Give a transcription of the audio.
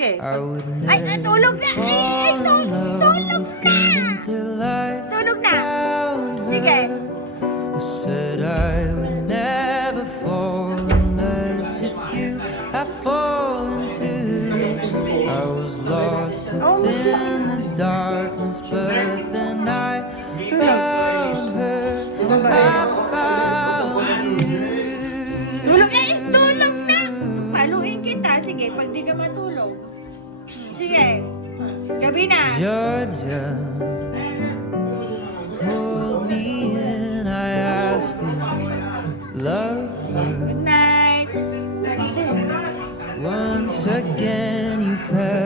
Sige. I would Ay, never natulog na! Ay, fall in tulog love na! again until I Tulog na! found Sige. her. I said I would never fall unless it's you I fall into. I was lost within the darkness, but then I found her. I found you. Tulog na! Tulog na! Paluin kita. Sige, pag di ka matulog. Sige. Gabi na. Georgia pulled me in. I asked you, love her. Good night. Once again you fell